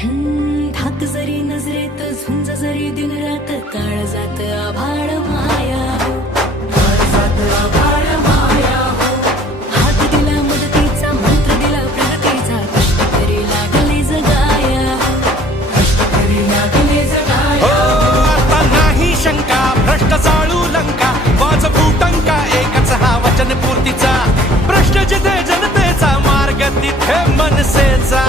थाक जरी नजरेत झुंज जरी दिन रात काळ जात आभाळ माया हो, काळ जात आभाळ माया हो. हात दिला मदतीचा मंत्र दिला प्रगतीचा कष्ट करी लागले जगाया हो, कष्ट करी लागले जगाया हो. आता नाही शंका भ्रष्ट चाळू लंका वाज फुटंका एकच हा वचन पूर्तीचा प्रश्न जिथे जनतेचा मार्ग तिथे मनसेचा